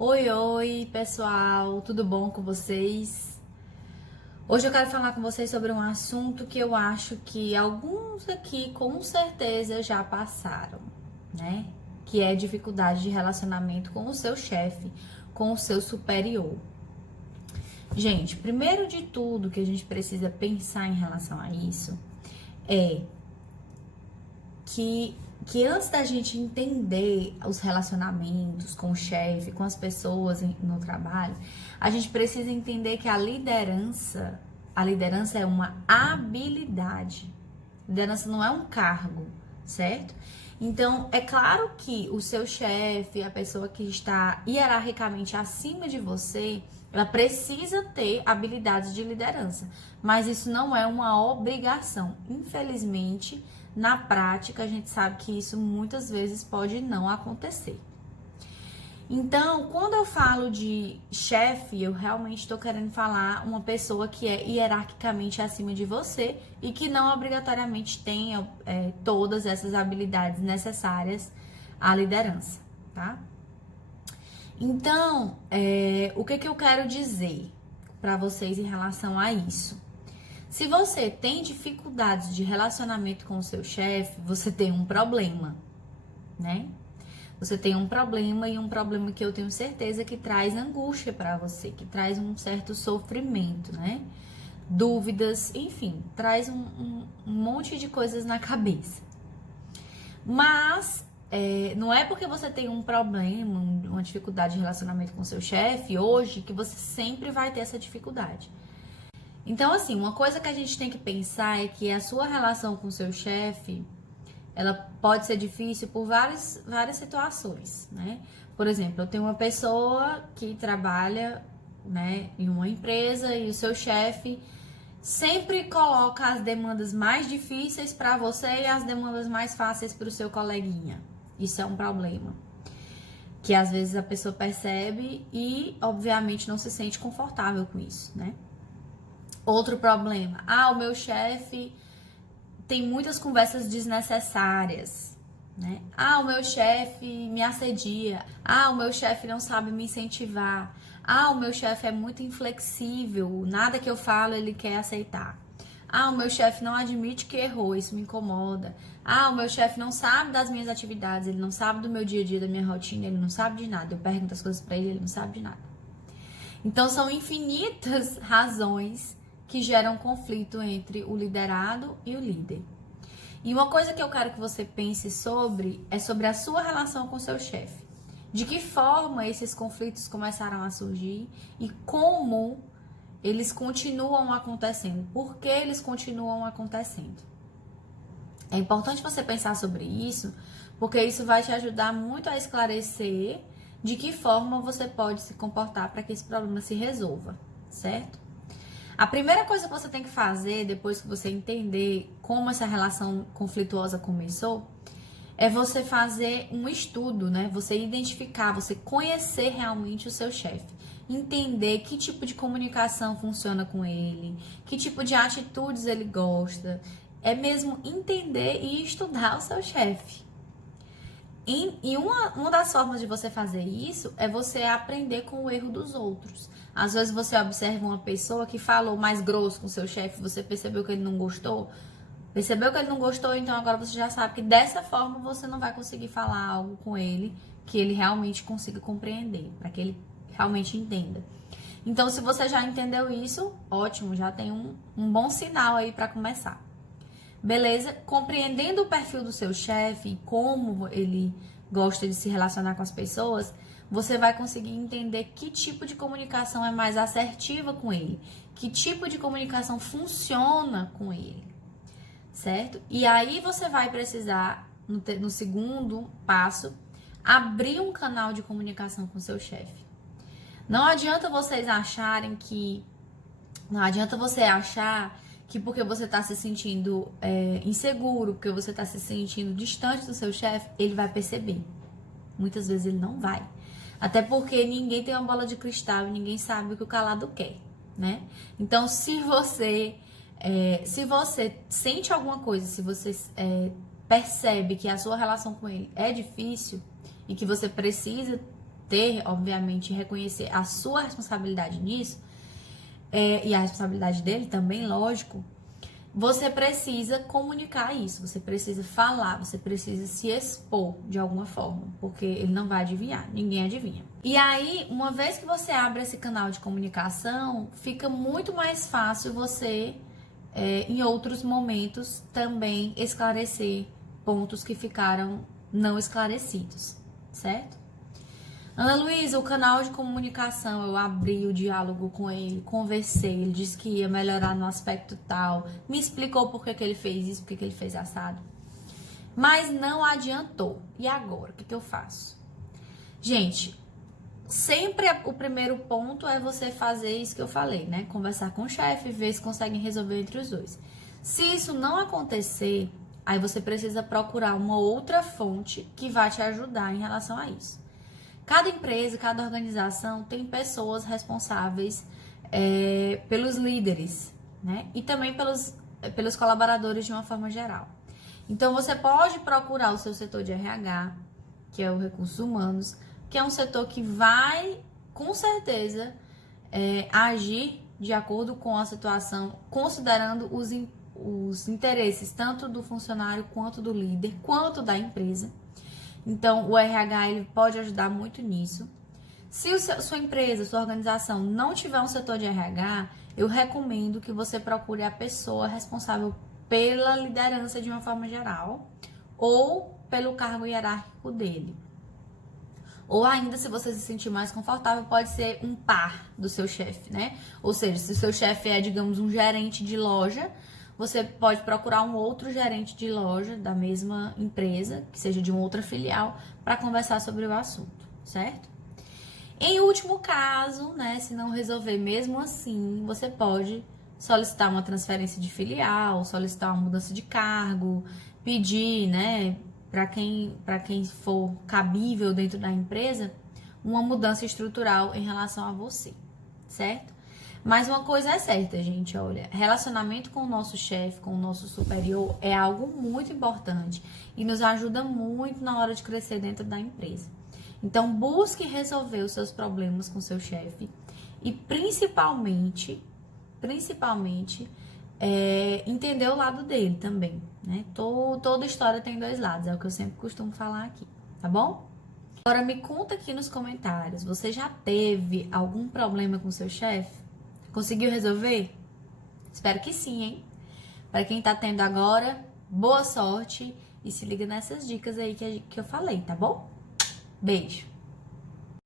Oi, oi, pessoal, tudo bom com vocês? Hoje eu quero falar com vocês sobre um assunto que eu acho que alguns aqui com certeza já passaram, né? Que é dificuldade de relacionamento com o seu chefe, com o seu superior. Gente, primeiro de tudo que a gente precisa pensar em relação a isso é que antes da gente entender os relacionamentos com o chefe, com as pessoas no trabalho, a gente precisa entender que a liderança é uma habilidade. Liderança não é um cargo, certo? Então, é claro que o seu chefe, a pessoa que está hierarquicamente acima de você, ela precisa ter habilidades de liderança, mas isso não é uma obrigação. Infelizmente, na prática, a gente sabe que isso muitas vezes pode não acontecer. Então, quando eu falo de chefe, eu realmente estou querendo falar uma pessoa que é hierarquicamente acima de você e que não obrigatoriamente tenha todas essas habilidades necessárias à liderança, tá? Então, o que eu quero dizer para vocês em relação a isso? Se você tem dificuldades de relacionamento com o seu chefe, você tem um problema, né? Você tem um problema e um problema que eu tenho certeza que traz angústia para você, que traz um certo sofrimento, né? Dúvidas, enfim, traz um monte de coisas na cabeça. Mas não é porque você tem um problema, uma dificuldade de relacionamento com o seu chefe hoje que você sempre vai ter essa dificuldade. Então, assim, uma coisa que a gente tem que pensar é que a sua relação com o seu chefe, ela pode ser difícil por várias situações, né? Por exemplo, eu tenho uma pessoa que trabalha, né, em uma empresa e o seu chefe sempre coloca as demandas mais difíceis para você e as demandas mais fáceis para o seu coleguinha. Isso é um problema que às vezes a pessoa percebe e, obviamente, não se sente confortável com isso, né? Outro problema. O meu chefe tem muitas conversas desnecessárias, né? O meu chefe me assedia. O meu chefe não sabe me incentivar. O meu chefe é muito inflexível. Nada que eu falo ele quer aceitar. O meu chefe não admite que errou. Isso me incomoda. O meu chefe não sabe das minhas atividades. Ele não sabe do meu dia a dia, da minha rotina. Ele não sabe de nada. Eu pergunto as coisas pra ele, ele não sabe de nada. Então, são infinitas razões que geram conflito entre o liderado e o líder. E uma coisa que eu quero que você pense é sobre a sua relação com o seu chefe. De que forma esses conflitos começaram a surgir e como eles continuam acontecendo. Por que eles continuam acontecendo? É importante você pensar sobre isso, porque isso vai te ajudar muito a esclarecer de que forma você pode se comportar para que esse problema se resolva, certo? A primeira coisa que você tem que fazer, depois que você entender como essa relação conflituosa começou, é você fazer um estudo, né? Você identificar, você conhecer realmente o seu chefe. Entender que tipo de comunicação funciona com ele, que tipo de atitudes ele gosta. É mesmo entender e estudar o seu chefe. E uma das formas de você fazer isso é você aprender com o erro dos outros. Às vezes você observa uma pessoa que falou mais grosso com o seu chefe, você percebeu que ele não gostou. Percebeu que ele não gostou, então agora você já sabe que dessa forma você não vai conseguir falar algo com ele que ele realmente consiga compreender, para que ele realmente entenda. Então, se você já entendeu isso, ótimo, já tem um bom sinal aí para começar. Beleza? Compreendendo o perfil do seu chefe e como ele gosta de se relacionar com as pessoas, você vai conseguir entender que tipo de comunicação é mais assertiva com ele, que tipo de comunicação funciona com ele, certo? E aí você vai precisar, no segundo passo, abrir um canal de comunicação com seu chefe. Não adianta vocês acharem que... Não adianta você achar que porque você está se sentindo inseguro, porque você está se sentindo distante do seu chefe, ele vai perceber. Muitas vezes ele não vai. Até porque ninguém tem uma bola de cristal e ninguém sabe o que o calado quer, né? Então, se você sente alguma coisa, se você percebe que a sua relação com ele é difícil e que você precisa ter, obviamente, reconhecer a sua responsabilidade nisso, e a responsabilidade dele também, lógico, você precisa comunicar isso, você precisa falar, você precisa se expor de alguma forma, porque ele não vai adivinhar, ninguém adivinha. E aí, uma vez que você abre esse canal de comunicação, fica muito mais fácil você, em outros momentos, também esclarecer pontos que ficaram não esclarecidos, certo? Ana Luísa, o canal de comunicação, eu abri o diálogo com ele, conversei, ele disse que ia melhorar no aspecto tal, me explicou por que ele fez isso, por que ele fez assado. Mas não adiantou. E agora, o que eu faço? Gente, sempre o primeiro ponto é você fazer isso que eu falei, né? Conversar com o chefe, ver se conseguem resolver entre os dois. Se isso não acontecer, aí você precisa procurar uma outra fonte que vai te ajudar em relação a isso. Cada empresa, cada organização tem pessoas responsáveis pelos líderes, né? E também pelos colaboradores de uma forma geral. Então, você pode procurar o seu setor de RH, que é o Recursos Humanos, que é um setor que vai, com certeza, agir de acordo com a situação, considerando os interesses tanto do funcionário, quanto do líder, quanto da empresa. Então, o RH ele pode ajudar muito nisso. Se sua empresa, sua organização não tiver um setor de RH, eu recomendo que você procure a pessoa responsável pela liderança de uma forma geral ou pelo cargo hierárquico dele. Ou ainda, se você se sentir mais confortável, pode ser um par do seu chefe, né? Ou seja, se o seu chefe é, digamos, um gerente de loja, você pode procurar um outro gerente de loja da mesma empresa, que seja de uma outra filial, para conversar sobre o assunto, certo? Em último caso, né, se não resolver mesmo assim, você pode solicitar uma transferência de filial, solicitar uma mudança de cargo, pedir, né, para quem for cabível dentro da empresa, uma mudança estrutural em relação a você, certo? Mas uma coisa é certa, gente, olha, relacionamento com o nosso chefe, com o nosso superior é algo muito importante e nos ajuda muito na hora de crescer dentro da empresa. Então, busque resolver os seus problemas com o seu chefe e principalmente, entender o lado dele também, né? Toda história tem dois lados, é o que eu sempre costumo falar aqui, tá bom? Agora me conta aqui nos comentários, você já teve algum problema com o seu chefe? Conseguiu resolver? Espero que sim, hein? Para quem tá tendo agora, boa sorte e se liga nessas dicas aí que eu falei, tá bom? Beijo!